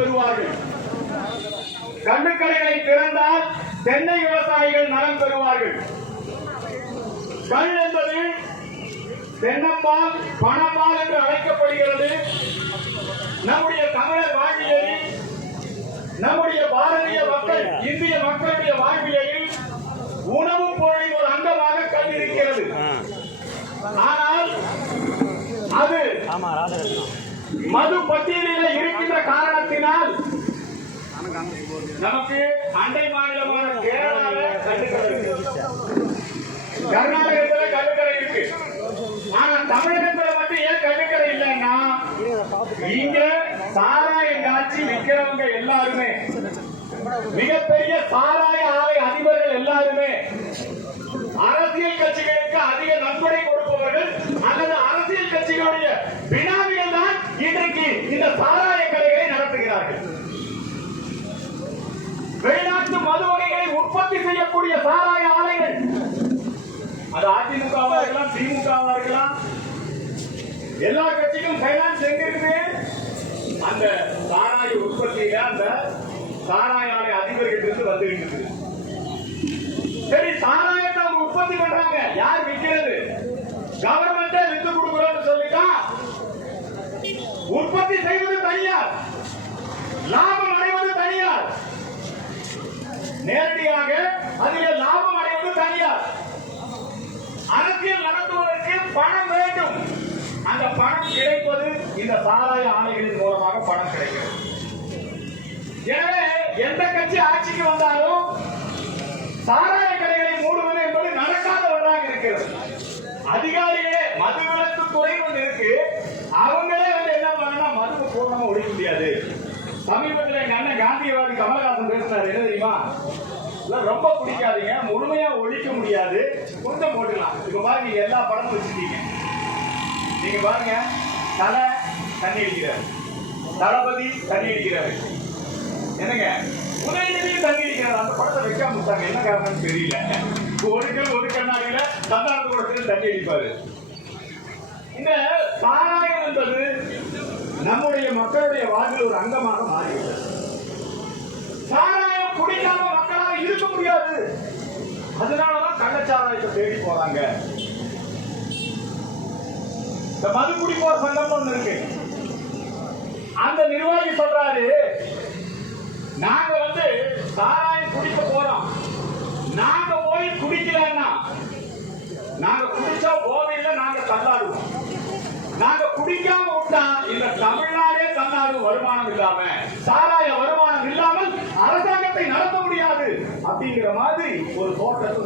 பெறுவார்கள். கள்ளுக்கடைகளை திறந்தால் தென்னை விவசாயிகள் நலம் பெறுவார்கள். கள் என்பது தென்னம்பால் பணம்பால் என்று அழைக்கப்படுகிறது. நம்முடைய தமிழர் வாழ்வியலில், நம்முடைய பாரதிய மக்கள், இந்திய மக்களுடைய வாழ்வியலில் உணவுப் பொருளின் ஒரு அங்கமாக கல் இருக்கிறது. ஆனால் அது மது பட்டியலில் இருக்கின்ற காரணத்தினால் நமக்கு அண்டை மாநிலமான கேரளாவில் கள்ளுக்கடை இருக்கு, கர்நாடகத்தில் கள்ளுக்கடை இருக்கு. ஆனா தமிழகத்தில் மட்டும் ஏன் கள்ளுக்கடை இல்லைன்னா, இங்க சாராயம் காட்சி விற்கிறவங்க எல்லாருமே, மிகப்பெரிய சாராய ஆலை அதிபர்கள் எல்லாருமே அரசியல் கட்சிகளுக்கு அதிக நன்கொடை கொடுப்பவர்கள் அல்லது அரசியல் கட்சிகளுடைய பினாமிகள் தான் இன்றைக்கு இந்த சாராய கடைகளை நடத்துகிறார்கள். வெளிநாட்டு மது வகைகளை உற்பத்தி செய்யக்கூடிய சாராய ஆலைகள், அது அதிமுகவா இருக்கலாம், திமுகவா இருக்கலாம், எல்லா கட்சிக்கும் பைனான்ஸ் எங்க இருக்குது? அந்த சாராய உற்பத்தியில அந்த சாராய ஆலை அதிபர்கள் இருந்து வந்துருக்கு. சரி, சாராயத்தை அவங்க உற்பத்தி பண்றாங்க, யார் விற்கிறது? கவர்மெண்டே வித்து கொடுக்கிறோம்னு சொல்லிட்டா உற்பத்தி செய்வது தனியார், லாபம் அடைவது தனியார், நேரடியாக அதில் லாபம் அடைவது தனியார். அரசியல் நடத்துவதற்கு பணம் வேண்டும். அந்த பணம் கிடைப்பது இந்த சாராய ஆலைகளின் மூலமாக பணம் கிடைக்கிறது. எனவே எந்த கட்சி ஆட்சிக்கு வந்தாலும் சாராய கடைகளை மூடுவது என்பது நடக்காத ஒன்றாக இருக்கிறது. அதிகாரிகளே, மதுவிலக்கு துறை ஒன்று இருக்கு, அவங்களே வந்து என்ன பண்ணணும், மதுவை பூர்ணமா ஒழிக்க முடியாது. சமீபத்தில் எங்க அண்ணன் காந்தியவாதி கமலஹாசன் பேசினார், என்ன தெரியுமா? ரொம்ப பிடிக்காதீங்க, முழுமையா ஒழிக்க முடியாது, கொஞ்சம் போட்டுக்கலாம். இப்ப பாருங்க, எல்லா படமும் வச்சுட்டீங்க. நீங்க பாருங்க, தலை தண்ணி அடிக்கிறாரு, தளபதி தண்ணி அடிக்கிறாரு, என்னங்க உதயநிதி தண்ணி அடிக்கிறாரு. அந்த படத்தை வைக்காம விட்டாங்க, என்ன காரணம் தெரியல. ஒரு கண்ணாடியில சந்தானத்து கூட சேர்ந்து தண்ணி அடிப்பாரு. இந்த சாராயம் என்பது நம்முடைய மக்களுடைய வாழ்வில் ஒரு அங்கமாக மாறிவிட்டது. சாராயம் குடிக்காம மக்களால் இருக்க முடியாது. அதனாலதான் கள்ளச்சாராயத்தை தேடி போறாங்க. இந்த மது குடிப்போர் சங்கம் ஒண்ணு இருக்கு. அந்த நிர்வாகி சொல்றாரு, நாங்க வந்து சாராயம் குடிக்க போறோம், நாங்க போய் குடிக்கலன்னா, நாங்க குடிச்சா போதையில நாங்க தள்ளாடுவோம், நாங்க குடிக்காம விட்டா இந்த தமிழ்நாடே தன்னாடு வருமானம் இல்லாம, சாராய வருமானம் இல்லாமல் அரசாங்கத்தை நடத்த முடியாது அப்படிங்கிற மாதிரி ஒரு தோட்டத்தை